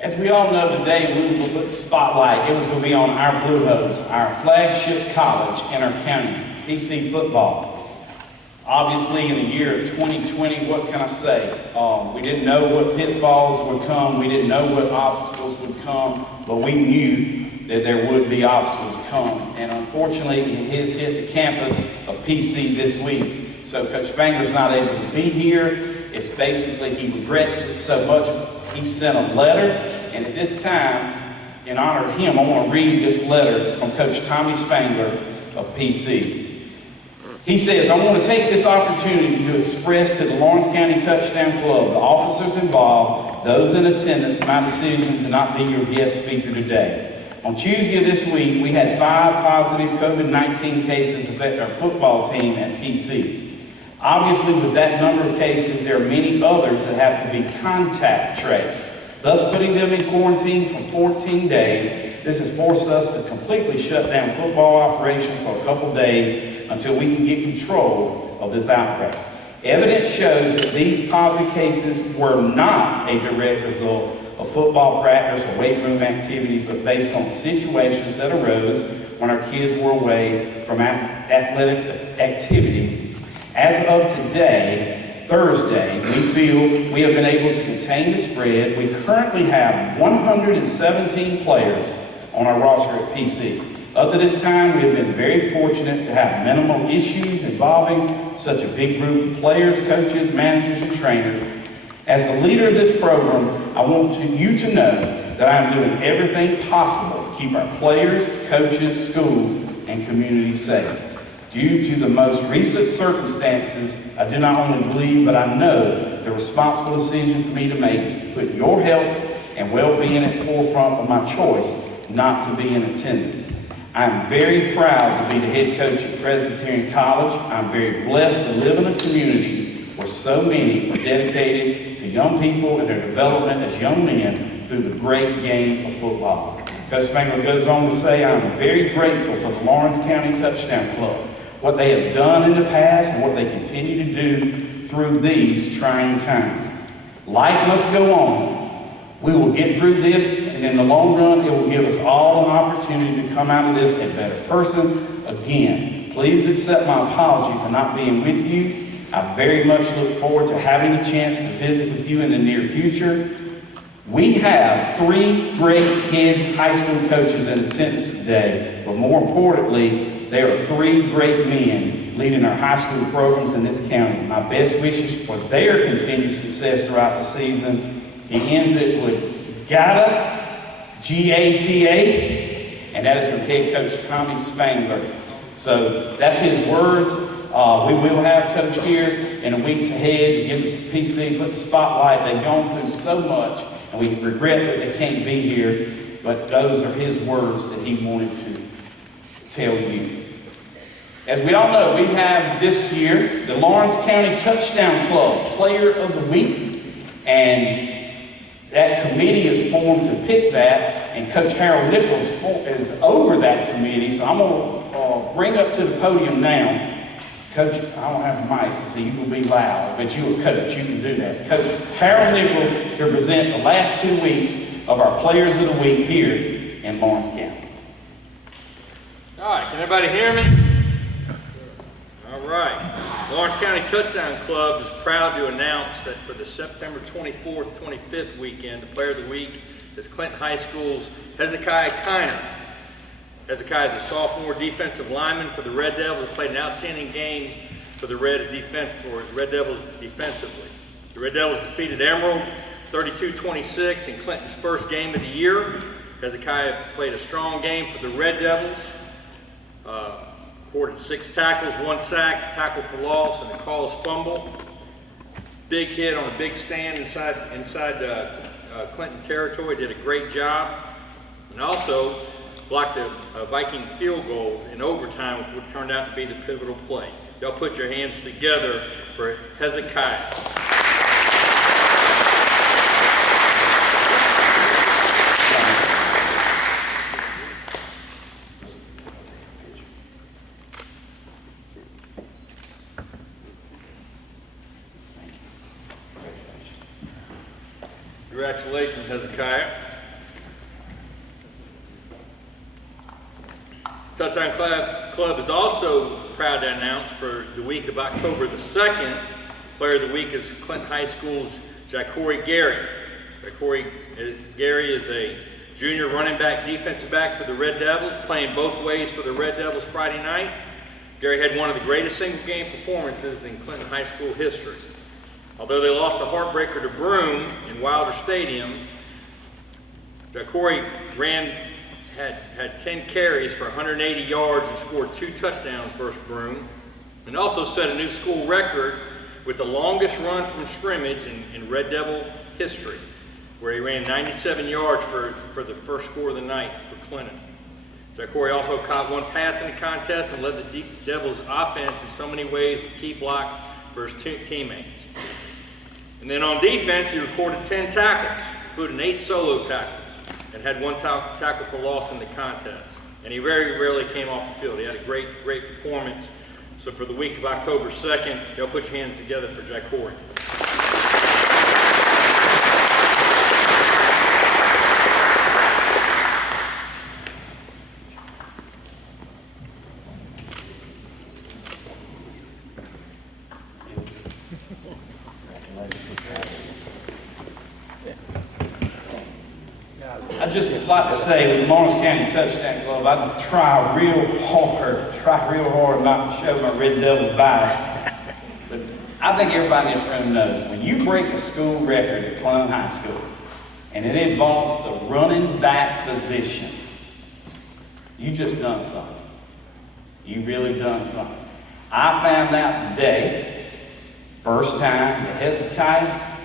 As we all know today, we will put the spotlight. It was going to be on our Blue Hose, our flagship college in our county, ACC Football. Obviously, in the year of 2020, what can I say? We didn't know what pitfalls would come. We didn't know what obstacles would come, but we knew that there would be obstacles come. And unfortunately, it has hit the campus of PC this week. So Coach Spangler's not able to be here. It's basically, he regrets it so much. He sent a letter, and at this time, in honor of him, I want to read this letter from Coach Tommy Spangler of PC. He says, I want to take this opportunity to express to the Lawrence County Touchdown Club, the officers involved, those in attendance, my decision to not be your guest speaker today. On Tuesday of this week, we had 5 positive COVID-19 cases affect our football team at PC. Obviously, with that number of cases, there are many others that have to be contact traced, thus putting them in quarantine for 14 days. This has forced us to completely shut down football operations for a couple days until we can get control of this outbreak. Evidence shows that these positive cases were not a direct result of football practice or weight room activities, but based on situations that arose when our kids were away from athletic activities. As of today, Thursday, we feel we have been able to contain the spread. We currently have 117 players on our roster at PC. Up to this time, we have been very fortunate to have minimal issues involving such a big group of players, coaches, managers, and trainers. As the leader of this program, I want you to know that I am doing everything possible to keep our players, coaches, school, and community safe. Due to the most recent circumstances, I do not only believe, but I know the responsible decision for me to make is to put your health and well-being at the forefront of my choice not to be in attendance. I'm very proud to be the head coach at Presbyterian College. I'm very blessed to live in a community where so many are dedicated to young people and their development as young men through the great game of football. Coach Spangler goes on to say, I'm very grateful for the Lawrence County Touchdown Club, what they have done in the past and what they continue to do through these trying times. Life must go on. We will get through this, and in the long run, it will give us all an opportunity to come out of this a better person. Again, please accept my apology for not being with you. I very much look forward to having a chance to visit with you in the near future. We have 3 great head high school coaches in attendance today, but more importantly, there are 3 great men leading our high school programs in this county. My best wishes for their continued success throughout the season. He ends it with GATA, G-A-T-A, and that is from head coach Tommy Spangler. So that's his words. We will have Coach here in the weeks ahead to give PC, put the spotlight. They've gone through so much, and we regret that they can't be here, but those are his words that he wanted to tell you. As we all know, we have this year the Lawrence County Touchdown Club Player of the Week, and that committee is formed to pick that, and Coach Harold Nichols is over that committee, so I'm going to bring up to the podium now. Coach, I don't have a mic, so you will be loud, but you're a coach, you can do that. Coach Harold Nichols to present the last 2 weeks of our Players of the Week here in Lawrence County. All right, can everybody hear me? All right. Lawrence County Touchdown Club is proud to announce that for the September 24th, 25th weekend, the Player of the Week is Clinton High School's Hezekiah Kiner. Hezekiah is a sophomore defensive lineman for the Red Devils, played an outstanding game for the Red Devils defensively. The Red Devils defeated Emerald 32-26 in Clinton's first game of the year. Hezekiah played a strong game for the Red Devils. Recorded 6 tackles, 1 sack, tackle for loss, and a cause fumble. Big hit on a big stand inside Clinton territory. Did a great job, and also blocked a Viking field goal in overtime, which turned out to be the pivotal play. Y'all put your hands together for Hezekiah. Congratulations, Hezekiah. Touchdown Club is also proud to announce for the week of October the 2nd, Player of the Week is Clinton High School's Ja'Cory Gary. Gary is a junior running back, defensive back for the Red Devils, playing both ways for the Red Devils Friday night. Gary had one of the greatest single game performances in Clinton High School history. Although they lost a heartbreaker to Broome in Wilder Stadium, Ja'Cory had 10 carries for 180 yards and scored 2 touchdowns versus Broome, and also set a new school record with the longest run from scrimmage in Red Devil history, where he ran 97 yards for the first score of the night for Clinton. Ja'Cory also caught 1 pass in the contest and led the Devils offense in so many ways with key blocks for his teammates. And then on defense, he recorded 10 tackles, including 8 solo tackles, and had 1 tackle for loss in the contest. And he very rarely came off the field. He had a great performance. So for the week of October 2nd, y'all put your hands together for Ja'Cory. I'd just like to say, with the Morris County Touchdown Club, I try real hard not to show my Red Devil bias. But I think everybody in this room knows, when you break a school record at Clinton High School, and it involves the running back position, you just done something. You really done something. I found out today, first time that Hezekiah,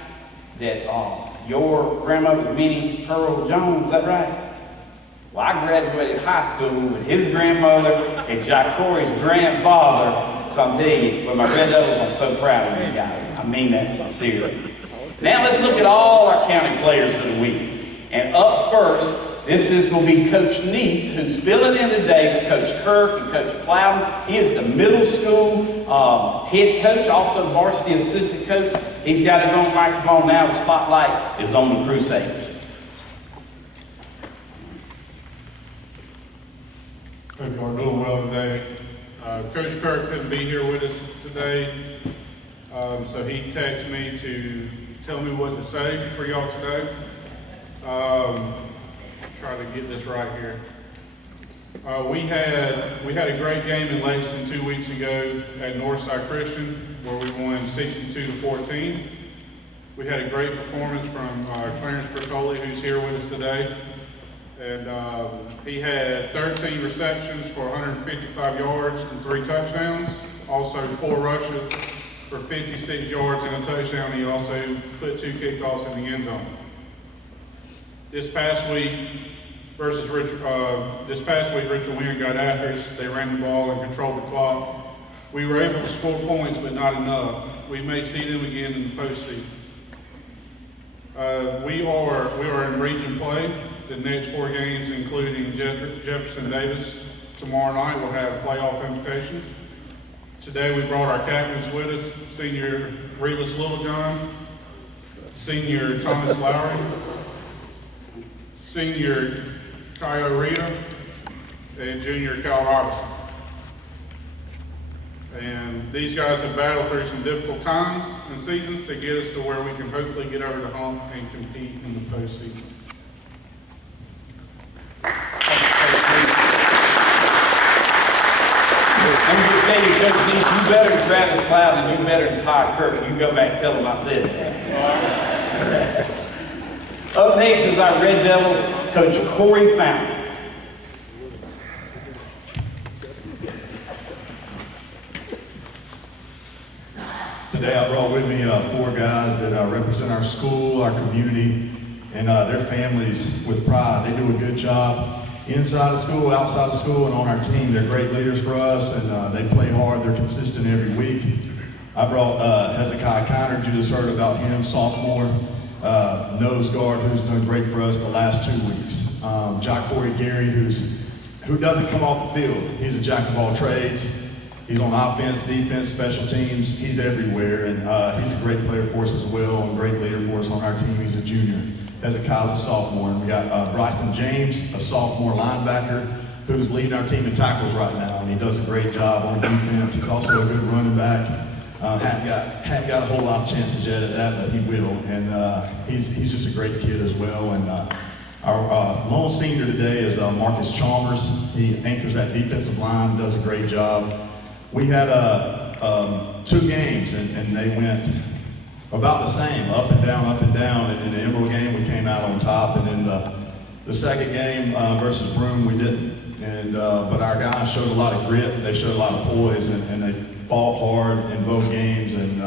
that your grandmother's Minnie Pearl Jones, is that right? Well, I graduated high school with his grandmother and Ja'Cory's grandfather. So I'm telling you, with my Red Devils, I'm so proud of you guys. I mean that sincerely. Now let's look at all our county players of the week. And up first, this is going to be Coach Neese, who's filling in today for Coach Kirk and Coach Plowden. He is the middle school head coach, also varsity assistant coach. He's got his own microphone now. The spotlight is on the Crusaders. Hope you are doing well today. Coach Kirk couldn't be here with us today, so he texted me to tell me what to say for y'all today. Try to get this right here. We had a great game in Lexington 2 weeks ago at Northside Christian, where we won 62-14. We had a great performance from Clarence Bertoli, who's here with us today. And he had 13 receptions for 155 yards and 3 touchdowns. Also 4 rushes for 56 yards and a touchdown. He also put 2 kickoffs in the end zone. This past week, Richard Wynn got after us. They ran the ball and controlled the clock. We were able to score points, but not enough. We may see them again in the postseason. We are in region play. The next 4 games, including Jefferson Davis tomorrow night, will have playoff implications. Today we brought our captains with us: senior Revis Littlejohn, senior Thomas Lowry, senior Kyle Rita, and junior Kyle Robertson. And these guys have battled through some difficult times and seasons to get us to where we can hopefully get over the hump and compete in the postseason. Let me just tell you, Coach Neese, you better than Travis Plowden, you better than Todd Kirk. You go back and tell them I said that. Up next is our Red Devils, Coach Corey Fountain. Today I brought with me 4 guys that represent our school, our community, and their families with pride. They do a good job inside of school, outside of school, and on our team. They're great leaders for us, and they play hard. They're consistent every week. I brought Hezekiah Kiner. You just heard about him, sophomore, nose guard, who's done great for us the last 2 weeks. Ja'Cory Gary, who doesn't come off the field. He's a jack of all trades. He's on offense, defense, special teams. He's everywhere, and he's a great player for us as well, and great leader for us on our team. He's a junior. Hezekiah's a sophomore, and we got Bryson James, a sophomore linebacker. who's leading our team in tackles right now, and he does a great job on defense. He's also a good running back. Hadn't got a whole lot of chances yet at that, but he will. And he's just a great kid as well. And our lone senior today is Marcus Chalmers. He anchors that defensive line, does a great job. We had 2 games, and they went about the same, up and down. And in the Emerald game, we came out on top. And in the second game versus Broome, we didn't. And but our guys showed a lot of grit. They showed a lot of poise, and they fought hard in both games. And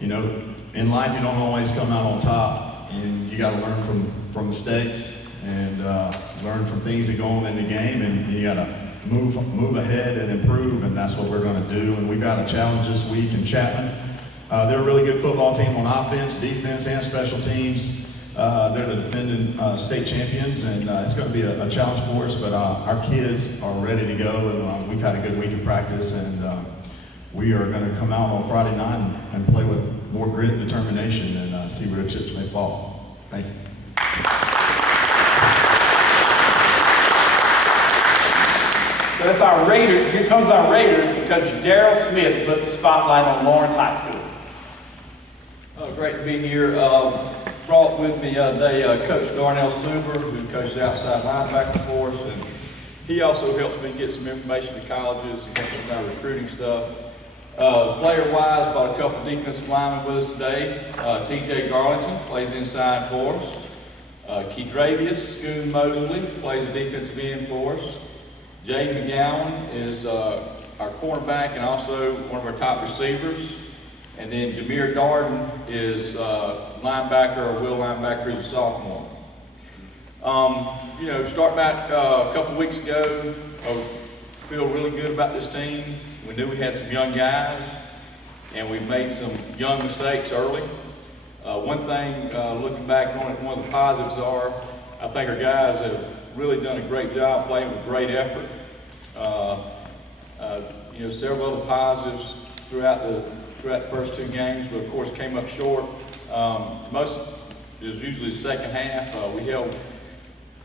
you know, in life, you don't always come out on top, and you got to learn from mistakes and learn from things that go on in the game, and you got to move ahead and improve, and that's what we're going to do. And we got a challenge this week in Chapman. They're a really good football team on offense, defense, and special teams. They're the defending state champions, and it's going to be a challenge for us, but our kids are ready to go, and we've had a good week of practice, and we are going to come out on Friday night and play with more grit and determination and see where the chips may fall. Thank you. So that's our Raiders. Here comes our Raiders, and Coach Darrell Smith put the spotlight on Lawrence High School. Great to be here. Brought with me today Coach Darnell Suber, who coaches outside linebacker for us, and he also helps me get some information to colleges and helps with our recruiting stuff. Player-wise, brought a couple of defensive linemen with us today. TJ Garlington plays inside for us. Kedravius Schoon Mosley plays a defensive end for us. Jaden McGowan is our cornerback and also one of our top receivers. And then Jameer Darden is linebacker or will linebacker, who's a sophomore. You know, starting back a couple weeks ago, I feel really good about this team. We knew we had some young guys, and we made some young mistakes early. One thing, looking back on it, one of the positives are, I think our guys have really done a great job playing with great effort. You know, several other positives throughout the first 2 games, but of course came up short. Most is usually the second half.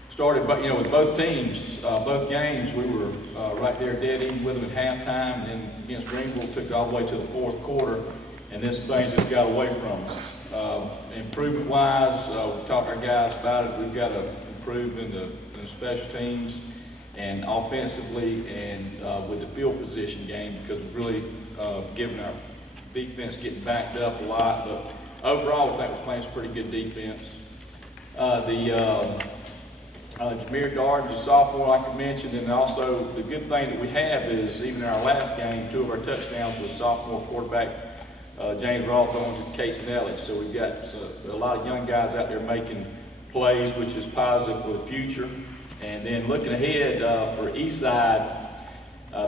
Started, but you know, with both teams, both games, we were right there dead even with them at halftime. And then against Greenville, took it all the way to the 4th quarter, and this thing just got away from us. Improvement-wise, we've talked to our guys about it. We've got to improve in the special teams and offensively, and with the field position game, because we've really given our defense getting backed up a lot. But overall, I think we're playing some pretty good defense. Jameer Darden is a sophomore, like I mentioned, and also the good thing that we have is even in our last game, 2 of our touchdowns was sophomore quarterback James Rawthorne and Casey Ellis. So we've got a lot of young guys out there making plays, which is positive for the future. And then looking ahead for Eastside,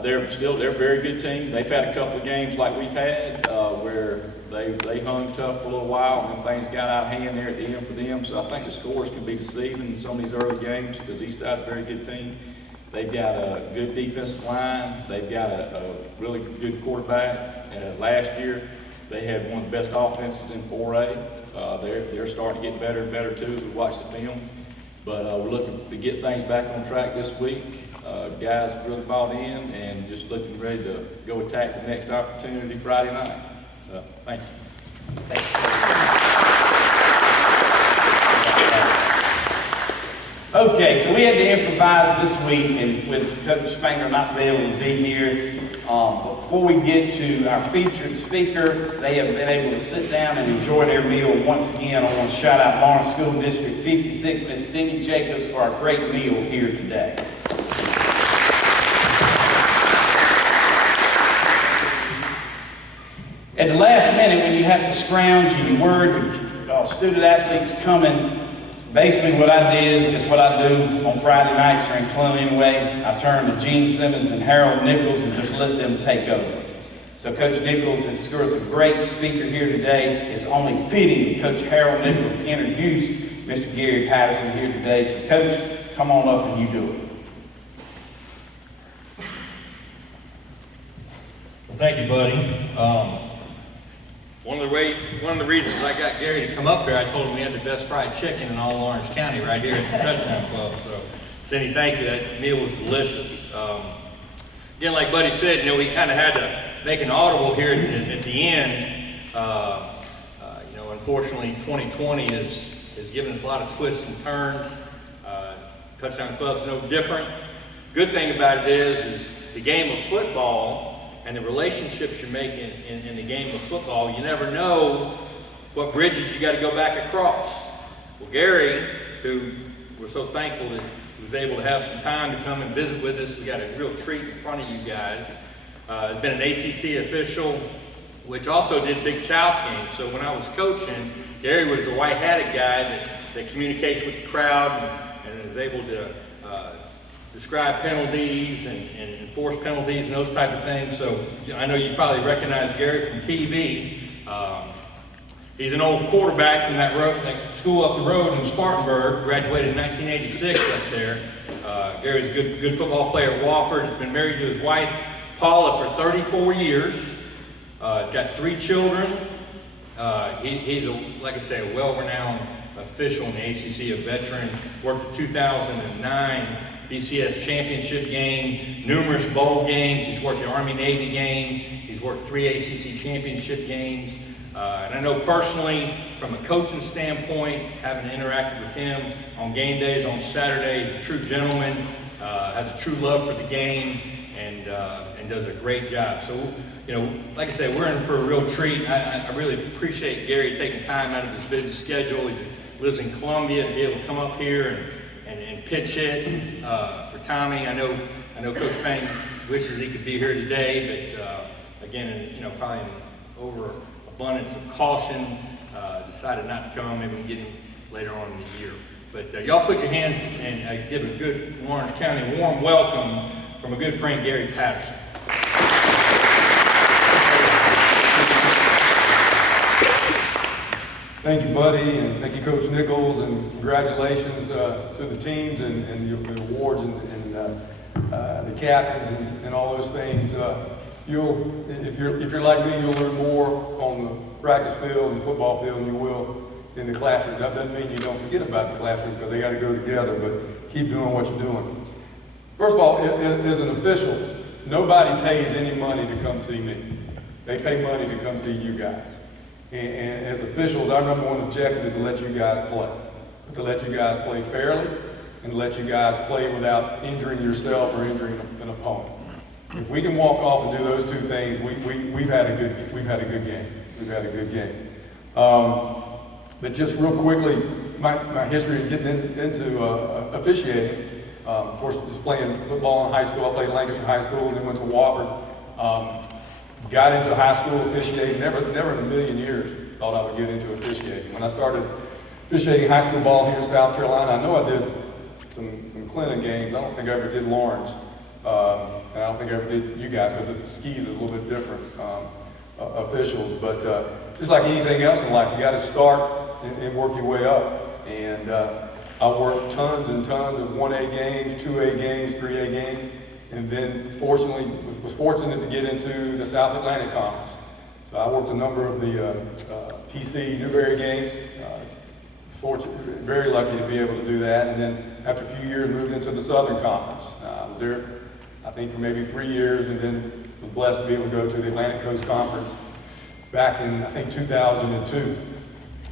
they're a very good team. They've had a couple of games like we've had where they hung tough for a little while, and then things got out of hand there at the end for them. So I think the scores can be deceiving in some of these early games because Eastside's a very good team. They've got a good defensive line. They've got a really good quarterback. Last year, they had one of the best offenses in 4A. They're starting to get better and better too as we watch the film. But we're looking to get things back on track this week. Guys really bought in and just looking ready to go attack the next opportunity Friday night. Thank you. Okay, so we had to improvise this week, and with Coach Spangler not being able to be here. But before we get to our featured speaker, they have been able to sit down and enjoy their meal. Once again, I want to shout out Lawrence School District 56, Miss Cindy Jacobs, for our great meal here today. At the last minute, when you have to scrounge and you're worried with student athletes coming, basically what I did is what I do on Friday nights during Clean Way. I turn to Gene Simmons and Harold Nichols and just let them take over. So Coach Nichols is a great speaker here today. It's only fitting that Coach Harold Nichols introduced Mr. Gary Patterson here today. So Coach, come on up and you do it. Well, thank you, buddy. One of the reasons I got Gary to come up here, I told him we had the best fried chicken in all Orange County right here at the Touchdown Club. So Cindy, thank you. That meal was delicious. Again, like Buddy said, we kind of had to make an audible here at the end. Unfortunately, 2020 has given us a lot of twists and turns. Touchdown Club's no different. Good thing about it is the game of football and the relationships you make in the game of football, you never know what bridges you got to go back across. Well, Gary, who we're so thankful that he was able to have some time to come and visit with us, we got a real treat in front of you guys. Has been an ACC official, which also did Big South games. So when I was coaching, Gary was the white-hatted guy that communicates with the crowd and is able to describe penalties and enforce penalties and those type of things. So I know you probably recognize Gary from TV. He's an old quarterback from that school up the road in Spartanburg, graduated in 1986 up there. Gary's a good football player at Wofford. He's been married to his wife, Paula, for 34 years. He's got 3 children. He's, like I say, a well-renowned official in the ACC, a veteran. Worked the 2009 BCS championship game, numerous bowl games. He's worked the Army-Navy game. He's worked 3 ACC championship games. And I know personally, from a coaching standpoint, having interacted with him on game days, on Saturdays, he's a true gentleman, has a true love for the game, and does a great job. So, like I said, we're in for a real treat. I really appreciate Gary taking time out of his busy schedule. He lives in Columbia, to be able to come up here and pitch it for Tommy. I know Coach Payne wishes he could be here today, but again, probably an overabundance of caution, decided not to come. Maybe we can get him later on in the year. But y'all put your hands and give a good Orange County warm welcome from a good friend, Gary Patterson. Thank you, Buddy, and thank you, Coach Nichols, and congratulations to the teams and the awards and the captains and all those things. If you're like me, you'll learn more on the practice field and the football field than you will in the classroom. That doesn't mean you don't forget about the classroom, because they got to go together, but keep doing what you're doing. First of all, as an official, nobody pays any money to come see me. They pay money to come see you guys. And as officials, our number one objective is to let you guys play. But to let you guys play fairly, and to let you guys play without injuring yourself or injuring an opponent. If we can walk off and do those 2 things, we've had a good game. We've had a good game. But just real quickly, my history of getting into officiating. Of course, just playing football in high school. I played Lancaster High School and then went to Wofford. Got into high school officiating. Never in a million years thought I would get into officiating. When I started officiating high school ball here in South Carolina, I know I did some Clinton games. I don't think I ever did Lawrence. And I don't think I ever did you guys, because the skis is a little bit different officials. But just like anything else in life, you got to start and work your way up. And I worked tons and tons of 1A games, 2A games, 3A games, and then fortunately was fortunate to get into the South Atlantic Conference. So I worked a number of the PC Newberry games. Very lucky to be able to do that. And then after a few years, moved into the Southern Conference. I was there, I think, for maybe 3 years, and then was blessed to be able to go to the Atlantic Coast Conference back in, I think, 2002.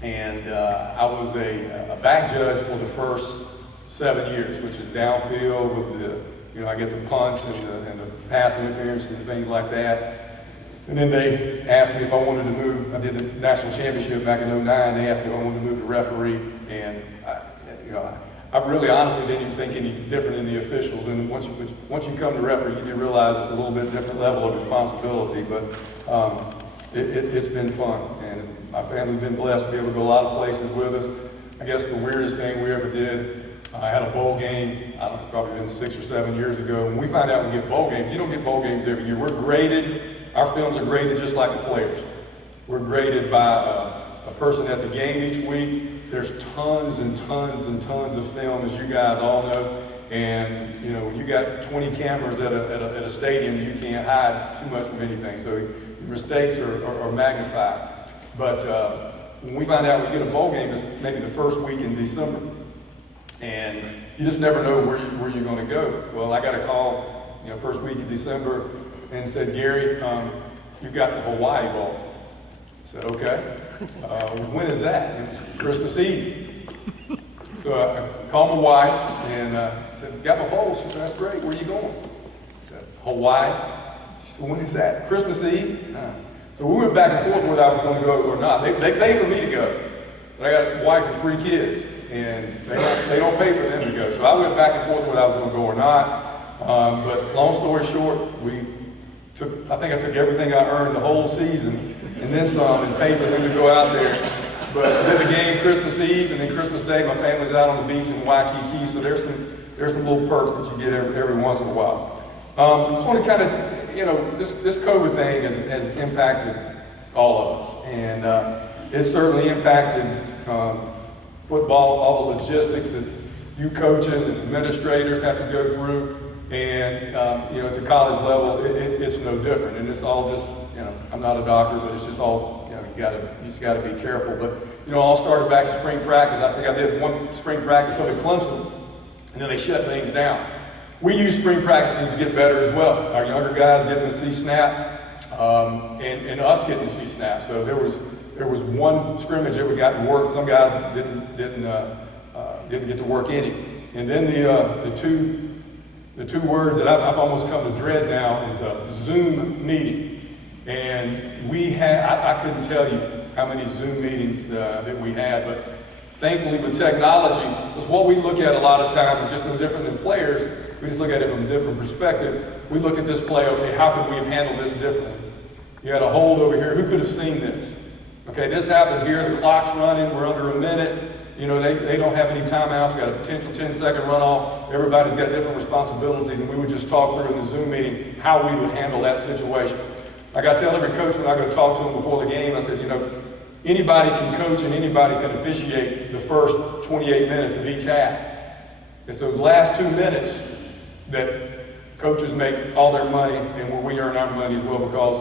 And I was a back judge for the first 7 years, which is downfield with the, I get the punts and the pass interference and things like that. And then they asked me if I wanted to move. I did the national championship back in 2009. They asked me if I wanted to move to referee, and I really honestly didn't even think any different in the officials. And once you come to referee, you do realize it's a little bit different level of responsibility. But it's been fun, and my family's been blessed to be able to go a lot of places with us. I guess the weirdest thing we ever did, I had a bowl game. I don't know, it's probably been 6 or 7 years ago. When we find out we get bowl games, you don't get bowl games every year. We're graded. Our films are graded just like the players. We're graded by a person at the game each week. There's tons and tons and tons of film, as you guys all know. And when you got 20 cameras at a stadium, you can't hide too much from anything. So your mistakes are magnified. But when we find out we get a bowl game, it's maybe the first week in December. And you just never know where you're going to go. Well, I got a call, first week of December, and said, Gary, you got the Hawaii Bowl. I said, okay. When is that? And it was Christmas Eve. So I called my wife and said, got my bowl. She said, that's great. Where are you going? I said, Hawaii. She said, when is that? Christmas Eve? So we went back and forth whether I was going to go or not. They paid for me to go. But I got a wife and 3 kids, and they don't pay for them to go. So I went back and forth whether I was going to go or not. But long story short, I think I took everything I earned the whole season and then some and paid for them to go out there. But did the game Christmas Eve, and then Christmas Day, my family's out on the beach in Waikiki, so there's some little perks that you get every once in a while. I just want to kind of, this COVID thing has impacted all of us, and it's certainly impacted football, all the logistics that you coaches and administrators have to go through, and at the college level, it's no different, and it's all just, I'm not a doctor, but it's just all, you just got to be careful. But all started back at spring practice. I think I did one spring practice up at Clemson, and then they shut things down. We use spring practices to get better as well. Our younger guys getting to see snaps, and us getting to see snaps. So there was one scrimmage that we got to work. Some guys didn't get to work any. And then the two words that I've almost come to dread now is a Zoom meeting. And I couldn't tell you how many Zoom meetings that we had, but thankfully with technology, because what we look at a lot of times is just no different than players. We just look at it from a different perspective. We look at this play, okay, how could we have handled this differently? You had a hold over here, who could have seen this? Okay, this happened here, the clock's running, we're under a minute. They don't have any timeouts, we got a potential 10-second runoff. Everybody's got different responsibilities, and we would just talk through in the Zoom meeting how we would handle that situation. Like I tell every coach when I go to talk to them before the game, I said, anybody can coach and anybody can officiate the first 28 minutes of each half. It's those last 2 minutes that coaches make all their money and where we earn our money as well, because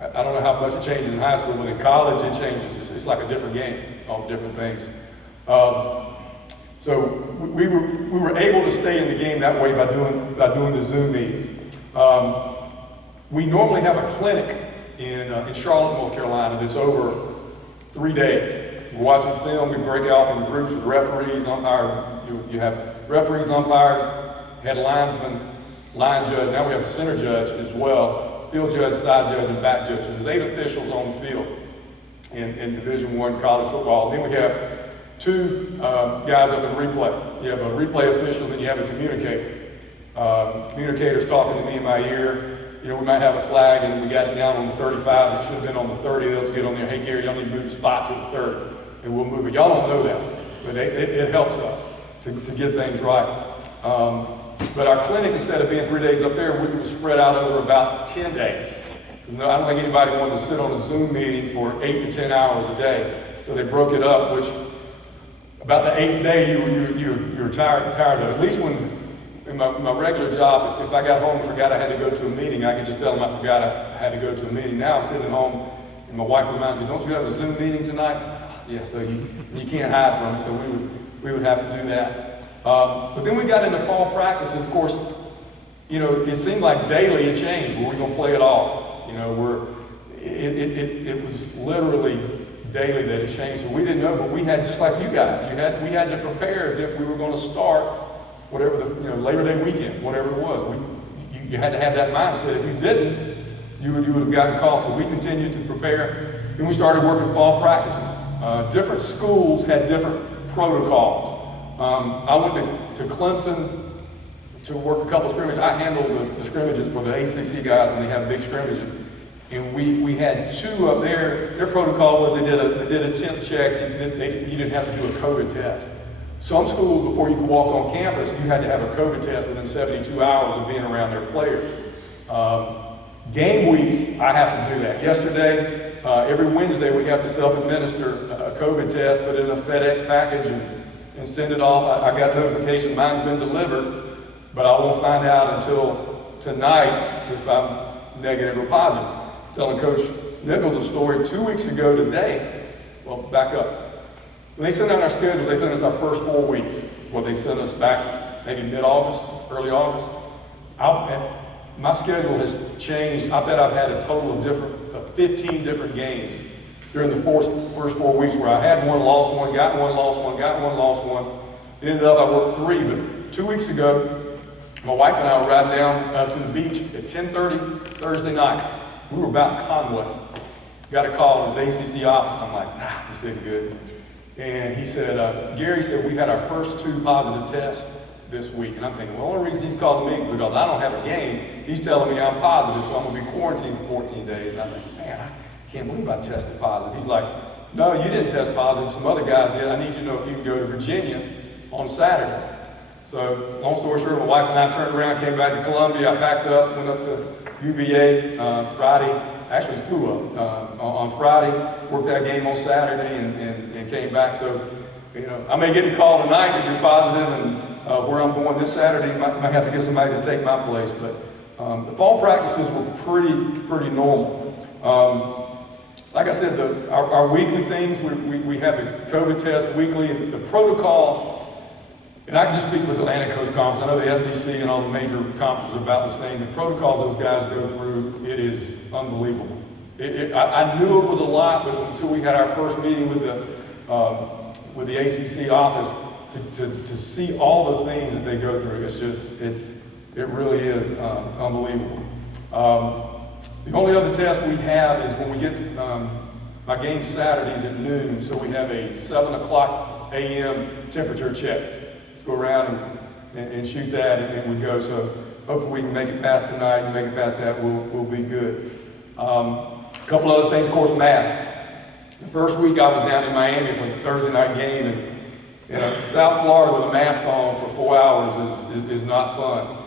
I don't know how much it changes in high school, but in college it changes. It's like a different game, all different things. So we were able to stay in the game that way by doing the Zoom meetings. We normally have a clinic in Charlotte, North Carolina that's over 3 days. We're watching film, we break off in groups with referees, umpires. You have referees, umpires, head linesman, line judge. Now we have a center judge as well, field judge, side judge, and back judge. So there's 8 officials on the field in Division I college football. Then we have 2 guys up in replay. You have a replay official, then you have a communicator. Communicator's talking to me in my ear. We might have a flag and we got it down on the 35. It should have been on the 30. They'll just get on there. Hey, Gary, y'all need to move the spot to the 30. And we'll move it. Y'all don't know that, but it helps us to get things right. But our clinic, instead of being 3 days up there, we were spread out over about 10 days. I don't think anybody wanted to sit on a Zoom meeting for 8 to 10 hours a day. So they broke it up, which about the 8th day you were tired of it. At least when in my regular job, if I got home and forgot I had to go to a meeting, I could just tell them I forgot I had to go to a meeting. Now I'm sitting at home, and my wife reminded me, don't you have a Zoom meeting tonight? Yeah, so you can't hide from it, so we would have to do that. But then we got into fall practices. Of course, it seemed like daily it changed. Were we going to play at all? It was literally daily that it changed, so we didn't know, but we had, just like you guys, we had to prepare as if we were going to start whatever the Labor Day weekend, whatever it was. You had to have that mindset. If you didn't, you would have gotten called. So we continued to prepare. Then we started working fall practices. Different schools had different protocols. I went to Clemson to work a couple of scrimmages. I handled the scrimmages for the ACC guys when they have big scrimmages. And we had 2 up there. Their protocol was they did a temp check. You didn't have to do a COVID test. Some schools, before you could walk on campus, you had to have a COVID test within 72 hours of being around their players. Game weeks, I have to do that. Yesterday, every Wednesday, we have to self-administer a COVID test, put it in a FedEx package, and send it off. I got notification mine's been delivered, but I won't find out until tonight if I'm negative or positive. Telling Coach Nichols a story 2 weeks ago today. Well, back up. When they sent out our schedule, they sent us our first 4 weeks. they sent us back maybe mid-August, early August. My schedule has changed. I bet I've had a total of 15 different games during the first 4 weeks where I had one, lost one, got one, lost one, got one, lost one. It ended up I worked 3, but 2 weeks ago, my wife and I were riding down to the beach at 10:30 Thursday night. We were about Conway. Got a call in his ACC office. I'm like, this isn't good. And he said, Gary said, we had our first 2 positive tests this week. And I'm thinking, well, the only reason he's calling me is because I don't have a game. He's telling me I'm positive, so I'm going to be quarantined for 14 days. And I'm thinking, man, I can't believe I tested positive. He's like, no, you didn't test positive. Some other guys did. I need you to know if you can go to Virginia on Saturday. So, long story short, my wife and I turned around, came back to Columbia. I packed up, went up to UVA Friday. Actually flew up on Friday, worked that game on Saturday, and came back. So, I may get a call tonight to be positive, and where I'm going this Saturday, might have to get somebody to take my place. But the fall practices were pretty normal. Like I said, our weekly things, we have a COVID test weekly, and the protocol. And I can just speak for the Atlantic Coast Conference. I know the SEC and all the major conferences are about the same. The protocols those guys go through, it is unbelievable. I knew it was a lot, but until we had our first meeting with the ACC office to see all the things that they go through, it really is unbelievable. The only other test we have is when we get my game Saturdays at noon, so we have a 7 o'clock a.m. temperature check. Go around and shoot that, and we go. So hopefully we can make it past tonight and make it past that. We'll be good. A couple other things, of course, mask. The first week I was down in Miami for the Thursday night game, and South Florida with a mask on for 4 hours is not fun.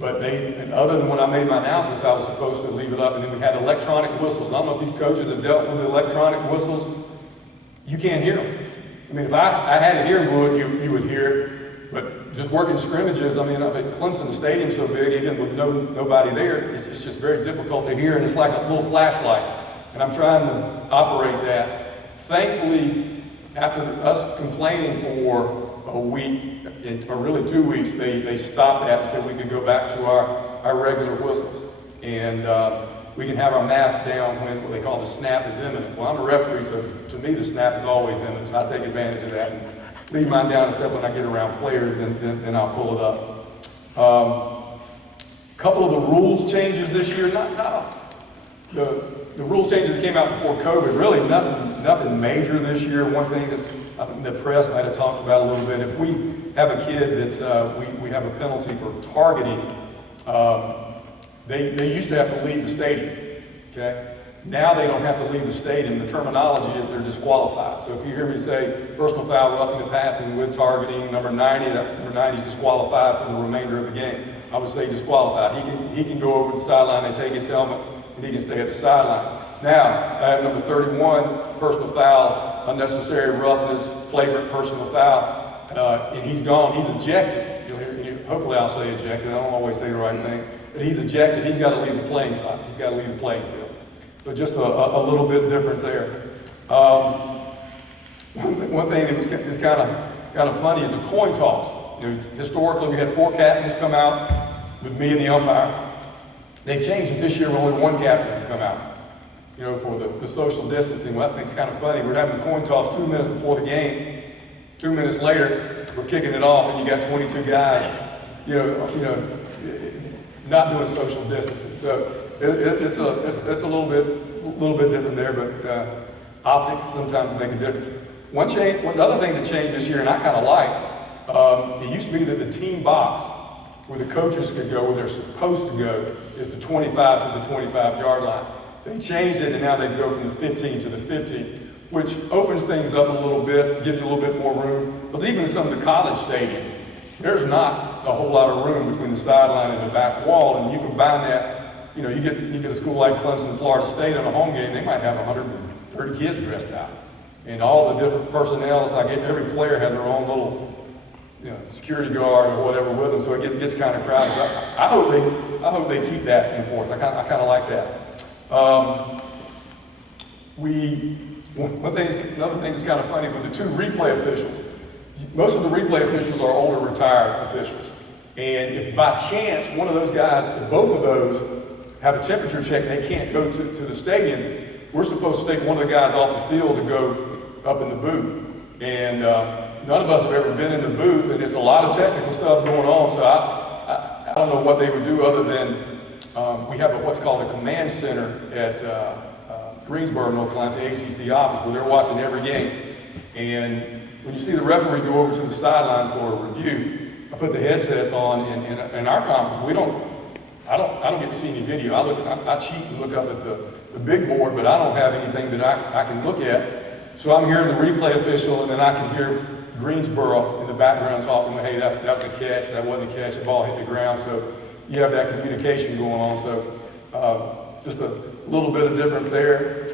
But and other than when I made my announcements, I was supposed to leave it up, and then we had electronic whistles. I don't know if you coaches have dealt with the electronic whistles. You can't hear them. I mean, if I had a hearing fluid, you would hear it. But just working scrimmages, I mean, at Clemson, the stadium's so big, even with nobody there, it's just very difficult to hear, and it's like a little flashlight. And I'm trying to operate that. Thankfully, after us complaining for a week, or really 2 weeks, they stopped that and said we could go back to our regular whistles. And we can have our masks down when what they call the snap is imminent. Well, I'm a referee, so to me the snap is always imminent, so I take advantage of that. And leave mine down except when I get around players, and then I'll pull it up. A couple of the rules changes this year, the rules changes that came out before COVID, really nothing major this year. One thing that's the press might have talked about a little bit, if we have a kid that's, we have a penalty for targeting, they used to have to leave the stadium, okay? Now they don't have to leave the stadium. The terminology is they're disqualified. So if you hear me say personal foul, roughing the passing with targeting, number 90, that number 90 is disqualified for the remainder of the game. I would say disqualified. He can go over the sideline and take his helmet, and he can stay at the sideline. Now, I have number 31, personal foul, unnecessary roughness, flagrant personal foul, and he's gone. He's ejected. Hopefully I'll say ejected. I don't always say the right thing. But he's ejected. He's got to leave the playing side. He's got to leave the playing field. So just a little bit of difference there. One thing that is kind of funny is the coin toss. Historically, we had 4 captains come out with me and the umpire. They changed it this year. Only 1 captain can come out. For the social distancing. Well, I think it's kind of funny. We're having a coin toss 2 minutes before the game. 2 minutes later, we're kicking it off, and you got 22 guys. Not doing social distancing. So. It's a little bit different there, but optics sometimes make a difference. One other thing that changed this year, and I kind of like, it used to be that the team box where the coaches could go, where they're supposed to go, is the 25 to the 25-yard line. They changed it, and now they go from the 15 to the 15, which opens things up a little bit, gives you a little bit more room. Because even in some of the college stadiums, there's not a whole lot of room between the sideline and the back wall, and you combine that. You get a school like Clemson, Florida State on a home game, they might have 130 kids dressed out. And all the different personnel, it's like every player has their own little, security guard or whatever with them, so it gets kind of crowded. I hope they keep that in force. I kind of like that. Another thing that's kind of funny with the 2 replay officials. most of the replay officials are older retired officials. And if by chance one of those guys, if both of those have a temperature check and they can't go to the stadium, we're supposed to take one of the guys off the field to go up in the booth. And none of us have ever been in the booth, and there's a lot of technical stuff going on, so I don't know what they would do other than we have what's called a command center at Greensboro, North Carolina, the ACC office, where they're watching every game. And when you see the referee go over to the sideline for a review, I put the headsets on. In our conference, I don't get to see any video. I cheat and look up at the big board, but I don't have anything that I can look at. So I'm hearing the replay official, and then I can hear Greensboro in the background talking, hey, that was a catch, that wasn't a catch, the ball hit the ground. So you have that communication going on. So just a little bit of difference there.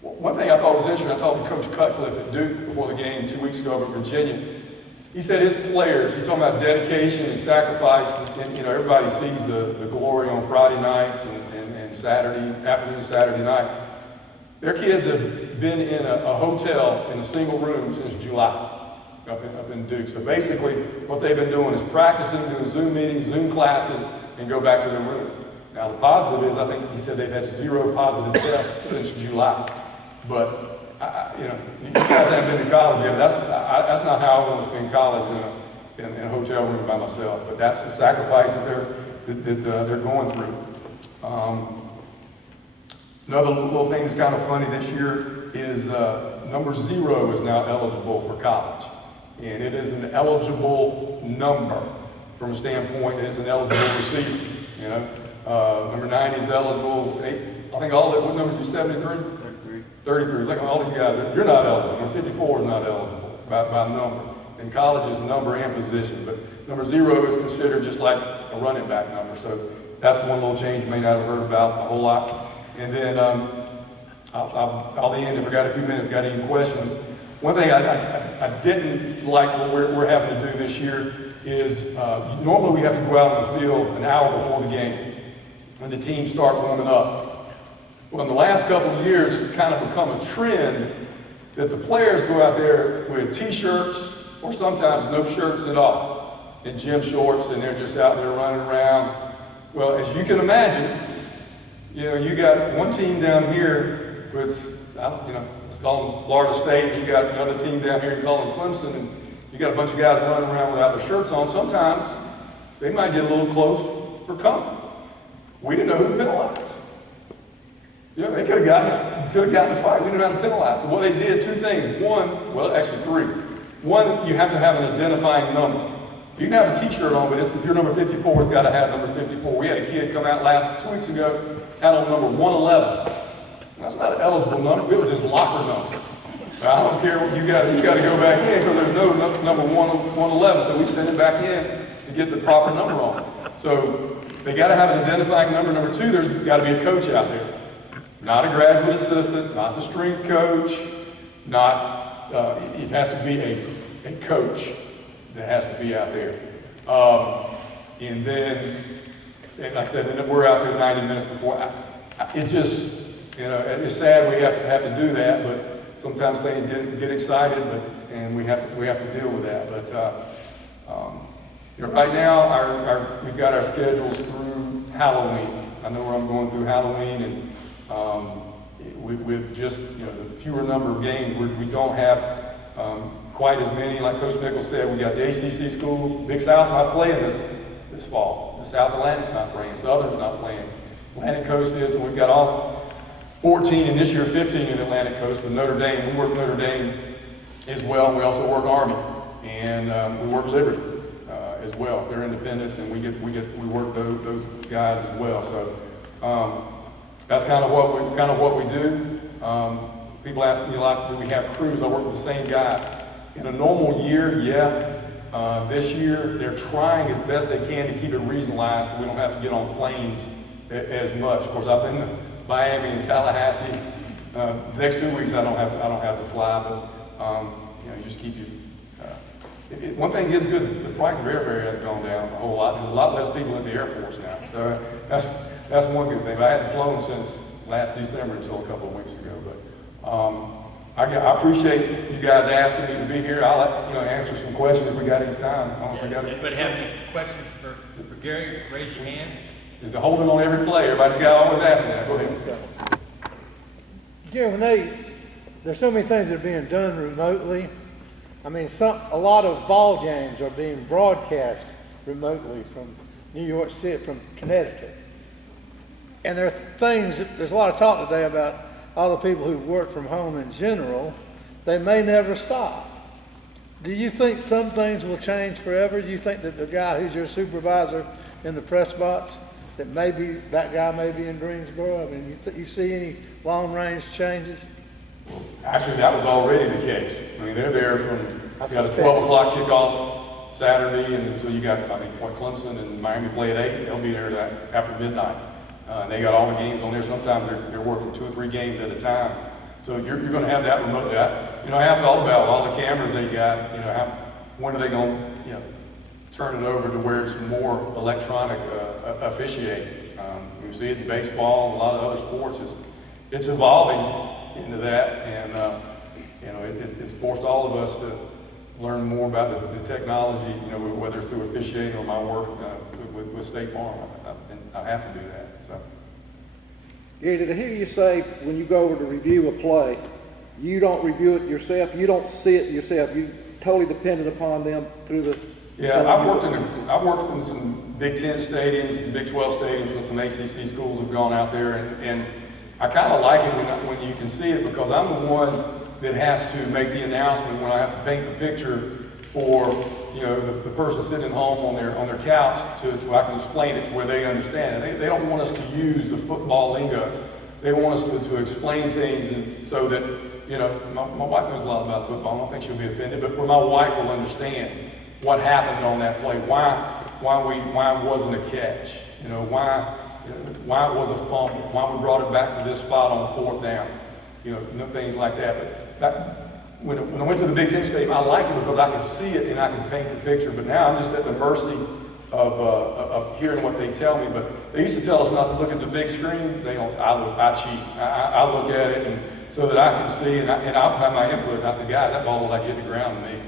One thing I thought was interesting, I talked to Coach Cutcliffe at Duke before the game 2 weeks ago over at Virginia. He said his players, you're talking about dedication and sacrifice, and everybody sees the glory on Friday nights and Saturday afternoon, Saturday night. Their kids have been in a hotel in a single room since July up in Duke. So basically what they've been doing is practicing, doing Zoom meetings, Zoom classes, and go back to their room. Now the positive is, I think he said they've had 0 positive tests since July. But you guys haven't been to college yet. That's not how I want to spend college in a hotel room by myself. But that's the sacrifices they're going through. Another little thing that's kind of funny this year is number 0 is now eligible for college. And it is an eligible number from a standpoint that it's an eligible receiver. Number 90 is eligible. I think what number is you, 73? 33. Look at all of you guys. You're not eligible. Number 54 is not eligible by number. In college, it's number and position. But number 0 is considered just like a running back number. So that's one little change you may not have heard about a whole lot. And then I'll end if I got a few minutes, got any questions. One thing I didn't like what we're having to do this year is normally we have to go out on the field an hour before the game when the teams start warming up. Well, in the last couple of years, it's kind of become a trend that the players go out there with t-shirts or sometimes no shirts at all and gym shorts, and they're just out there running around. Well, as you can imagine, you got one team down here with, let's call them Florida State. You got another team down here, you call them Clemson, and you got a bunch of guys running around without their shirts on. Sometimes they might get a little close for comfort. We didn't know who to penalize. They could have gotten a fight. We didn't know how to penalize. So what they did, 2 things. One, well, actually 3. One, you have to have an identifying number. You can have a t-shirt on, but if you're number 54, it's got to have number 54. We had a kid come out 2 weeks ago, had on number 111. That's not an eligible number. It was his locker number. I don't care what you got to go back in because there's no number 111. So we sent it back in to get the proper number on. So they got to have an identifying number. Number 2, there's got to be a coach out there. Not a graduate assistant, not the strength coach, it has to be a coach that has to be out there. And then, like I said, then we're out there 90 minutes before. It just, it's sad we have to do that, but sometimes things get excited, and we have to deal with that. But right now, we've got our schedules through Halloween. I know where I'm going through Halloween, and with just the fewer number of games, we don't have quite as many. Like Coach Nichols said, we got the ACC schools. Big South's not playing this fall. The South Atlantic's not playing. Southern's not playing. Atlantic Coast is, and we've got all 14 and this year 15 in Atlantic Coast with Notre Dame. We work Notre Dame as well. We also work Army, and we work Liberty as well. They're independents, and we work those guys as well. So. That's kind of what we do. People ask me a lot, do we have crews? I work with the same guy. In a normal year, yeah. This year, they're trying as best they can to keep it regionalized so we don't have to get on planes as much. Of course, I've been to Miami and Tallahassee. The next 2 weeks, I don't have to fly, but you just keep one thing is good, the price of airfare has gone down a whole lot. There's a lot less people at the airports now. So that's one good thing. I hadn't flown since last December until a couple of weeks ago. But I appreciate you guys asking me to be here. I'll answer some questions if we got any time. I don't know if we got any. Anybody have any questions for Gary? Raise your hand. Is the holding on every play? Everybody's got always asking that. Go ahead. Gary, there's so many things that are being done remotely. I mean, a lot of ball games are being broadcast remotely from New York City, from Connecticut. And there's a lot of talk today about all the people who work from home in general. They may never stop. Do you think some things will change forever? Do you think that the guy who's your supervisor in the press box, that guy may be in Greensboro? I mean, you see any long-range changes? Actually, that was already the case. I mean, they're there from, you got a 12 o'clock kickoff Saturday and until you got, Clemson and Miami play at 8. They'll be there after midnight. And they got all the games on there. Sometimes they're working 2 or 3 games at a time. So you're going to have that remotely. I have thought about all the cameras they got. When are they going to, turn it over to where it's more electronic officiating? We see it in baseball and a lot of other sports. It's evolving into that, and it's forced all of us to learn more about the technology. Whether it's through officiating or my work with State Farm, and I have to do that. So. Gary, did I hear you say when you go over to review a play, you don't review it yourself, you don't see it yourself, you totally dependent upon them through the... Yeah, I've worked in some Big 10 stadiums, Big 12 stadiums with some ACC schools have gone out there, and I kind of like it when you can see it, because I'm the one that has to make the announcement when I have to paint the picture for the person sitting at home on their couch to I can explain it to where they understand it. They don't want us to use the football lingo. They want us to explain things so that my wife knows a lot about football. I don't think she'll be offended, but where my wife will understand what happened on that play, why it wasn't a catch, why it was a fumble, why we brought it back to this spot on 4th down, things like that. But when I went to the Big 10 Stadium, I liked it because I could see it and I could paint the picture. But now I'm just at the mercy of hearing what they tell me. But they used to tell us not to look at the big screen. They don't. I cheat. I look at it and so that I can see and I'll have my input. And I said, guys, that ball looked like it hit the ground to me.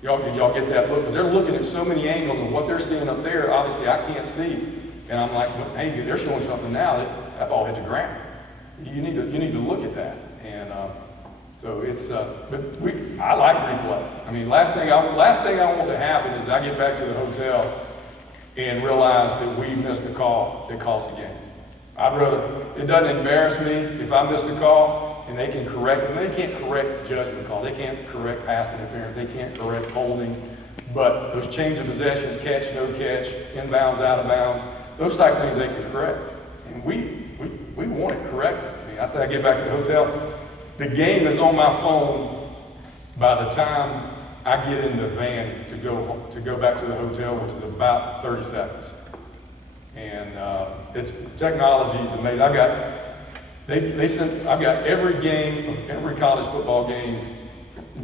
Did y'all get that look? Because they're looking at so many angles, and what they're seeing up there, obviously I can't see. And I'm like, well, hey, they're showing something now that ball hit the ground. You need to look at that. And so it's, I like replay. I mean, last thing I want to happen is that I get back to the hotel and realize that we missed a call that cost the game. It doesn't embarrass me if I miss the call and they can correct it. They can't correct judgment call. They can't correct pass interference. They can't correct holding. But those change of possessions, catch, no catch, inbounds, out of bounds, those type of things they can correct. And we want it corrected. I mean, I say I get back to the hotel, the game is on my phone by the time I get in the van to go back to the hotel, which is about 30 seconds. And it's technology is amazing. I've got every game of every college football game,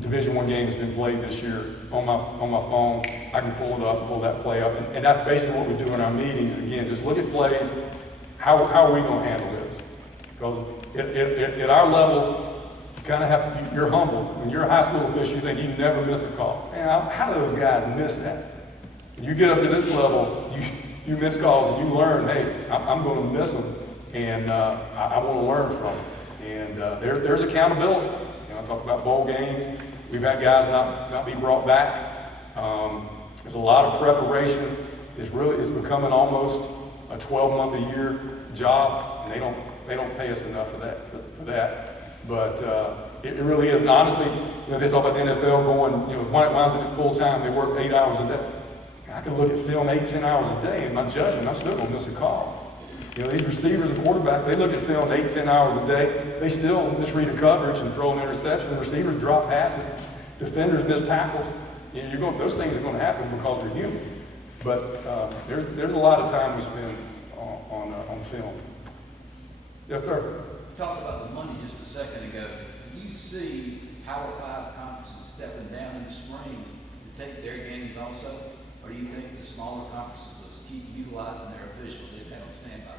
Division I game has been played this year on my phone. I can pull it up, pull that play up, and that's basically what we do in our meetings. Again, just look at plays. How are we going to handle this? Because at our level, you kind of have to be, you're humble. When you're a high school official, you think you never miss a call. Man, how do those guys miss that? When you get up to this level, you miss calls and you learn, hey, I'm going to miss them, and I want to learn from them. And there's accountability. I talk about bowl games. We've had guys not be brought back. There's a lot of preparation. It's becoming almost a 12-month-a-year job, and they don't pay us enough for that. But it really is. And honestly, they talk about the NFL going, why is it full time? They work 8 hours a day. I can look at film 8-10 hours a day, and my judgment, I'm still going to miss a call. These receivers and quarterbacks, they look at film 8-10 hours a day. They still misread a coverage and throw an interception. The receivers drop passes. Defenders miss tackles. Those things are going to happen because we're human. But there's a lot of time we spend on film. Yes, sir. You talked about the money just a second ago. Do you see Power 5 conferences stepping down in the spring to take their games also? Or do you think the smaller conferences will keep utilizing their officials if they don't stand by?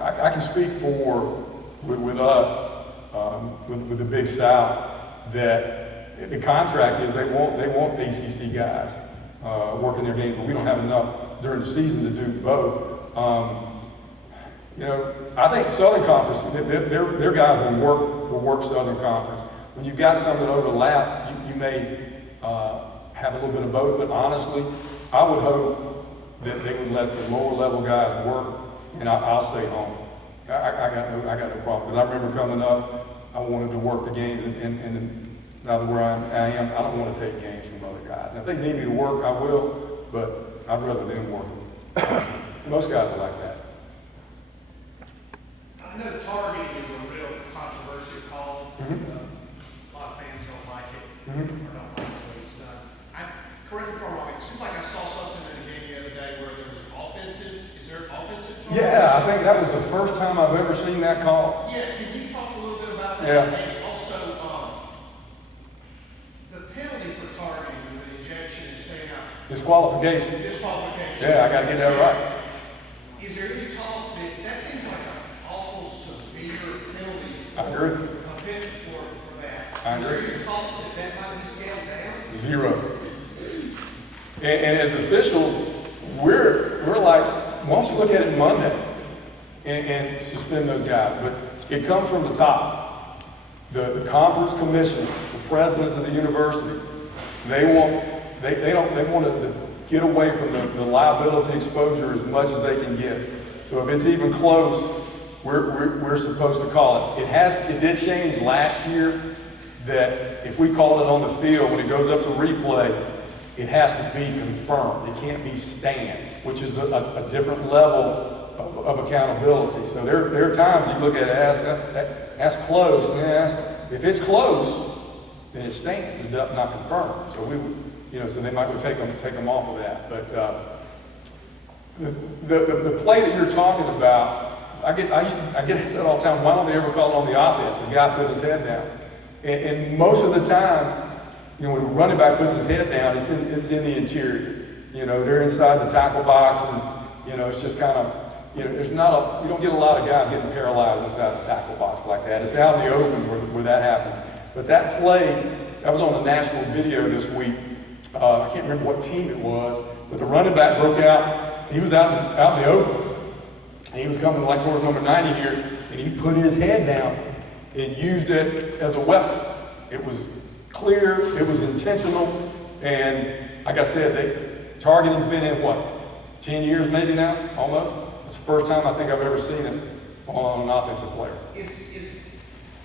I can speak with us. with the Big South, that the contract is they want ACC guys working their games, but we don't have enough during the season to do both. You know, I think Southern Conference, their guys will work Southern Conference. When you've got some that overlap, you may have a little bit of both, but honestly, I would hope that they would let the lower level guys work, and I'll stay home. I got no problem, because I remember coming up, I wanted to work the games, and now that where I am, I don't want to take games from other guys. And if they need me to work, I will, but I'd rather them work. Most guys are like that. I know targeting is a real controversial call. A lot of fans don't like it, or don't like the way it's done. Correct me if I'm wrong, it seems like I saw something in the game the other day where there was an offensive, is there offensive targeting? Yeah, I think that was the first time I've ever seen that call. Yeah, can you talk a little bit about that? Yeah. And also, the penalty for targeting with an ejection and staying out. Disqualification. Disqualification. Yeah, I gotta get that right. Is there any talk that seems like an awful severe penalty? I agree. A bit for that. I agree. Is there any talk that might be scaled down? Zero. And as officials, we're like, why don't you look at it Monday and suspend those guys? But it comes from the top. The conference commissioners, the presidents of the universities, they want to get away from the liability exposure as much as they can get. So if it's even close, we're supposed to call it. It did change last year that if we call it on the field, when it goes up to replay, it has to be confirmed. It can't be stands, which is a different level of accountability. So there are times you look at it, that's close, and if it's close, then it stands. It's not confirmed. So so they might take them off of that. But the play that you're talking about, I get that all the time. Why don't they ever call it on the offense? The guy put his head down, and most of the time, when the running back puts his head down, it's in the interior. They're inside the tackle box, and it's just kind of, you don't get a lot of guys getting paralyzed inside the tackle box like that. It's out in the open where that happened. But that play, that was on the national video this week. I can't remember what team it was, but the running back broke out. He was out in the open, and he was coming like towards number 90 here, and he put his head down and used it as a weapon. It was clear, it was intentional, and like I said, targeting's been in 10 years maybe now, almost? It's the first time I think I've ever seen it on an offensive player. Is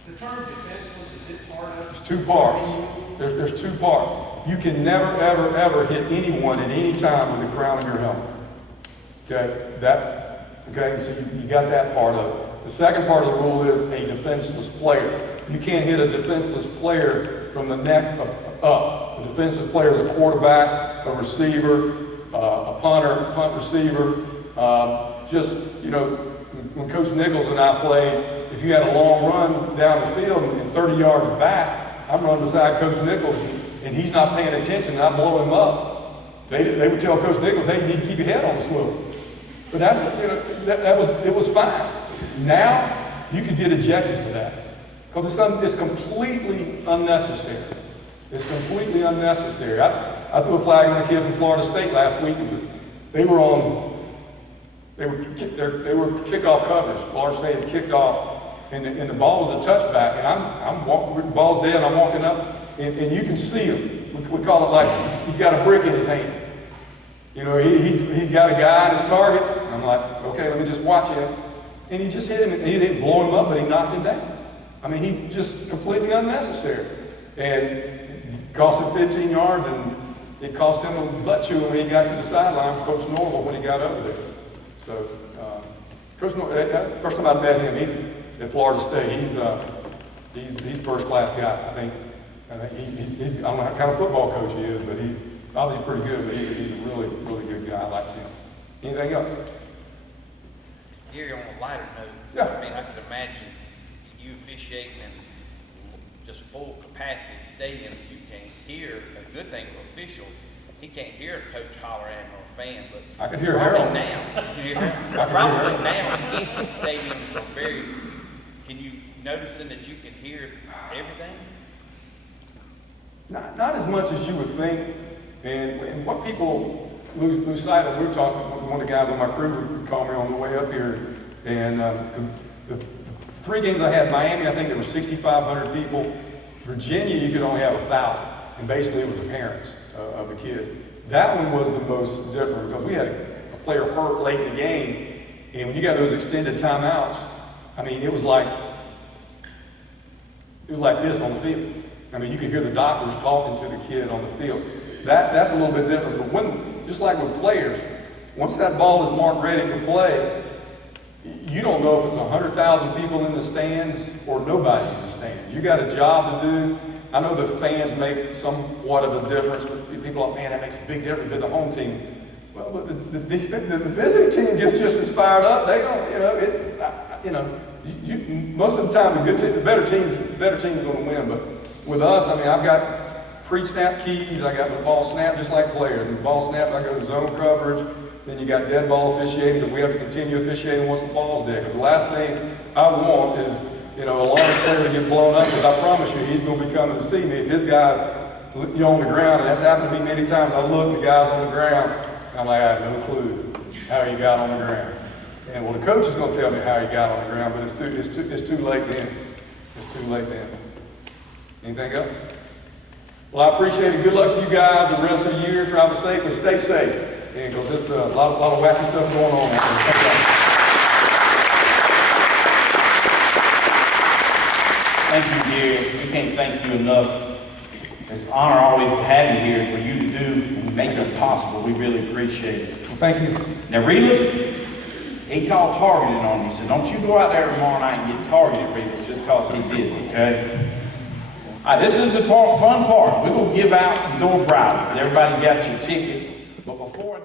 the term defenseless, is it part of? It's two parts. There's two parts. You can never, ever, ever hit anyone at any time with the crown of your helmet. Okay, so you got that part of it. The second part of the rule is a defenseless player. You can't hit a defenseless player from the neck up. A defenseless player is a quarterback, a receiver, a punter, punt receiver. When Coach Nichols and I played, if you had a long run down the field and 30 yards back, I'm running beside Coach Nichols and he's not paying attention and I blow him up. They would tell Coach Nichols, hey, you need to keep your head on the swivel. But it was fine. Now, you could get ejected for that. Because it's completely unnecessary. It's completely unnecessary. I threw a flag on a kid from Florida State last week. They were kickoff coverage. Florida State had kicked off, and the ball was a touchback. And the ball's dead, and I'm walking up, and you can see him. We call it like he's got a brick in his hand. He's got a guy on his target. And I'm like, okay, let me just watch him. And he just hit him. He didn't blow him up, but he knocked him down. I mean, he just completely unnecessary. And it cost him 15 yards, and it cost him a butt chewing when he got to the sideline from Coach Norval when he got over there. So, Coach Norval, first time I met him, he's at Florida State. He's first-class guy. I think I don't know what kind of football coach he is, but he's probably pretty good, but he's a really, really good guy. I like him. Anything else? Gary, on a lighter note, Yeah. I mean, I could imagine you officiating in just full capacity stadiums. You can't hear, a good thing for officials, he can't hear a coach holler at him or a fan, but I could hear probably Harold. now, you can hear Harold. I can Probably hear Harold. now, empty stadiums are can you noticing that you can hear everything? Not as much as you would think, and what people lose sight of. We were talking, one of the guys on my crew would call me on the way up here, and 'cause the 3 games I had, Miami, I think there were 6,500 people. Virginia, you could only have 1,000, and basically it was the parents of the kids. That one was the most different because we had a player hurt late in the game, and when you got those extended timeouts, I mean, it was like this on the field. I mean, you could hear the doctors talking to the kid on the field. That's a little bit different. But when, just like with players, once that ball is marked ready for play, you don't know if it's 100,000 people in the stands or nobody in the stands. You got a job to do. I know the fans make somewhat of a difference, but people are like, man, that makes a big difference to the home team. Well, but the visiting team gets just as fired up. They don't, most of the time, the better team is going to win. But with us, I mean, I've got pre-snap keys. I got the ball snap just like players. And the ball snap, I go to zone coverage. Then you got dead ball officiating, but we have to continue officiating once the ball's dead. Because the last thing I want is, a long player to get blown up. Because I promise you, he's going to be coming to see me. If his guy's, on the ground, and that's happened to me many times. I look, and the guy's on the ground. I'm like, I have no clue how he got on the ground. And well, the coach is going to tell me how he got on the ground, but it's too late then. It's too late then. Anything else? Well, I appreciate it. Good luck to you guys the rest of the year. Travel safe and stay safe. And because it's a lot of wacky stuff going on out there. Thank you, Gary. We can't thank you enough. It's an honor always to have you here, for you to do and make it possible. We really appreciate it. Well, thank you. Now, Relis, he called targeting on you. He said, don't you go out there tomorrow night and get targeted, Relis, just because he did, okay? All right, this is the fun part. We're going to give out some door prizes. Everybody got your ticket. But before...